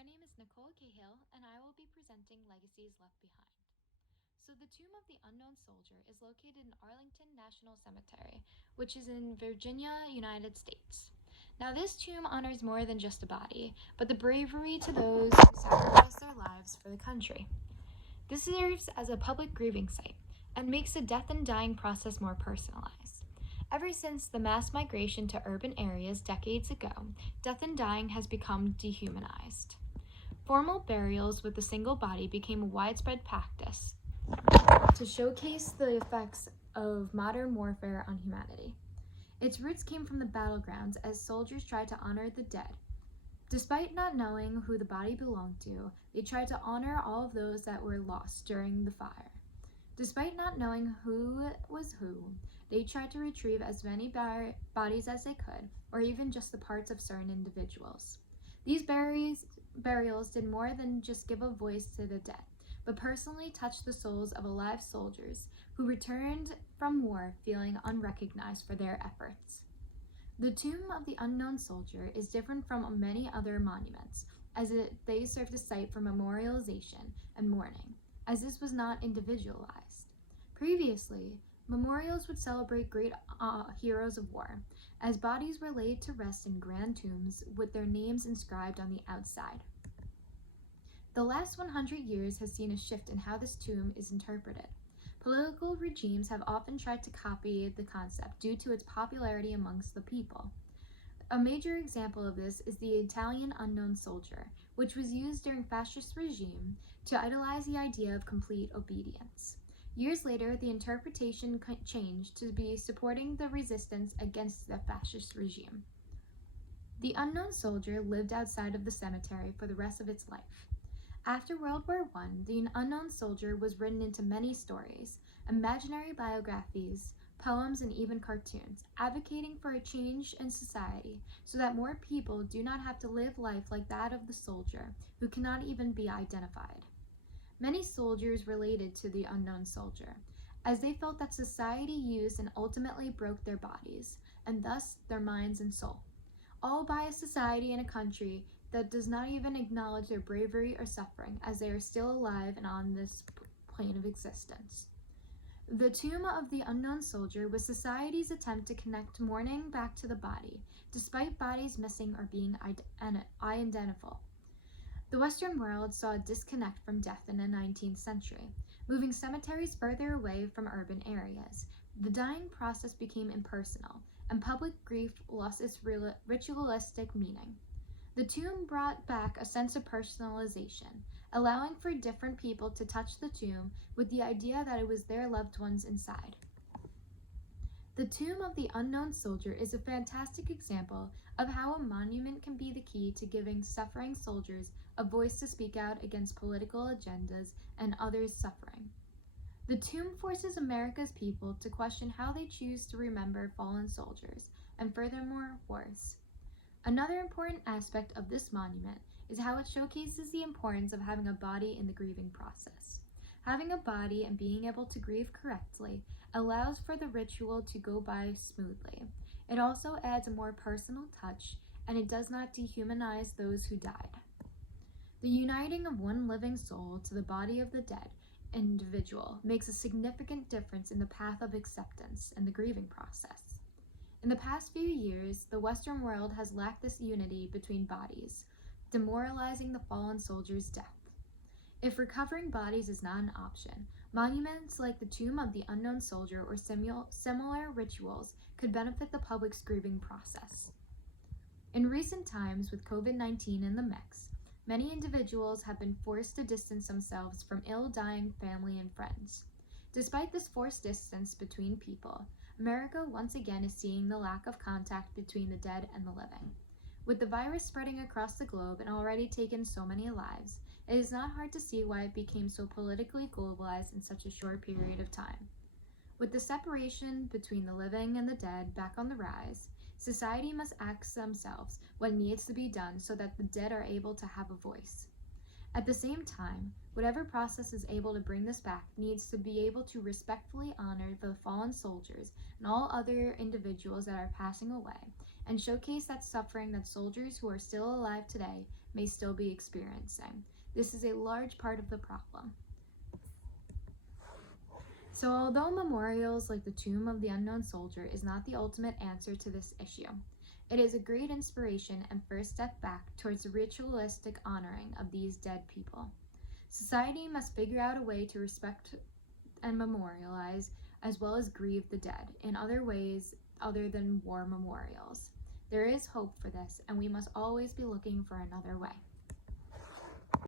My name is Nicole Cahill, and I will be presenting Legacies Left Behind. So, the Tomb of the Unknown Soldier is located in Arlington National Cemetery, which is in Virginia, United States. Now, this tomb honors more than just a body, but the bravery to those who sacrificed their lives for the country. This serves as a public grieving site and makes the death and dying process more personalized. Ever since the mass migration to urban areas decades ago, death and dying has become dehumanized. Formal burials with a single body became a widespread practice to showcase the effects of modern warfare on humanity. Its roots came from the battlegrounds as soldiers tried to honor the dead. Despite not knowing who the body belonged to, they tried to honor all of those that were lost during the fire. Despite not knowing who was who, they tried to retrieve as many bodies as they could, or even just the parts of certain individuals. These burials did more than just give a voice to the dead, but personally touched the souls of alive soldiers who returned from war feeling unrecognized for their efforts. The Tomb of the Unknown Soldier is different from many other monuments, as they served a site for memorialization and mourning, as this was not individualized. Previously, memorials would celebrate great heroes of war, as bodies were laid to rest in grand tombs with their names inscribed on the outside. The last 100 years has seen a shift in how this tomb is interpreted. Political regimes have often tried to copy the concept due to its popularity amongst the people. A major example of this is the Italian unknown soldier, which was used during fascist regime to idolize the idea of complete obedience. Years later, the interpretation changed to be supporting the resistance against the fascist regime. The unknown soldier lived outside of the cemetery for the rest of its life. After World War I, the unknown soldier was written into many stories, imaginary biographies, poems, and even cartoons, advocating for a change in society so that more people do not have to live life like that of the soldier, who cannot even be identified. Many soldiers related to the unknown soldier, as they felt that society used and ultimately broke their bodies, and thus their minds and soul, all by a society and a country that does not even acknowledge their bravery or suffering, as they are still alive and on this plane of existence. The Tomb of the Unknown Soldier was society's attempt to connect mourning back to the body, despite bodies missing or being identifiable. The Western world saw a disconnect from death in the 19th century, moving cemeteries further away from urban areas. The dying process became impersonal, and public grief lost its ritualistic meaning. The tomb brought back a sense of personalization, allowing for different people to touch the tomb with the idea that it was their loved ones inside. The Tomb of the Unknown Soldier is a fantastic example of how a monument can be the key to giving suffering soldiers a voice to speak out against political agendas and others' suffering. The tomb forces America's people to question how they choose to remember fallen soldiers, and furthermore, wars. Another important aspect of this monument is how it showcases the importance of having a body in the grieving process. Having a body and being able to grieve correctly allows for the ritual to go by smoothly. It also adds a more personal touch, and it does not dehumanize those who died. The uniting of one living soul to the body of the dead individual makes a significant difference in the path of acceptance and the grieving process. In the past few years, the Western world has lacked this unity between bodies, demoralizing the fallen soldier's death. If recovering bodies is not an option, monuments like the Tomb of the Unknown Soldier or similar rituals could benefit the public's grieving process. In recent times, with COVID-19 in the mix, many individuals have been forced to distance themselves from ill-dying family and friends. Despite this forced distance between people, America once again is seeing the lack of contact between the dead and the living. With the virus spreading across the globe and already taken so many lives, it is not hard to see why it became so politically globalized in such a short period of time. With the separation between the living and the dead back on the rise, society must ask themselves what needs to be done so that the dead are able to have a voice. At the same time, whatever process is able to bring this back needs to be able to respectfully honor the fallen soldiers and all other individuals that are passing away, and showcase that suffering that soldiers who are still alive today may still be experiencing. This is a large part of the problem. So although memorials like the Tomb of the Unknown Soldier is not the ultimate answer to this issue, it is a great inspiration and first step back towards the ritualistic honoring of these dead people. Society must figure out a way to respect and memorialize as well as grieve the dead in other ways other than war memorials. There is hope for this, and we must always be looking for another way.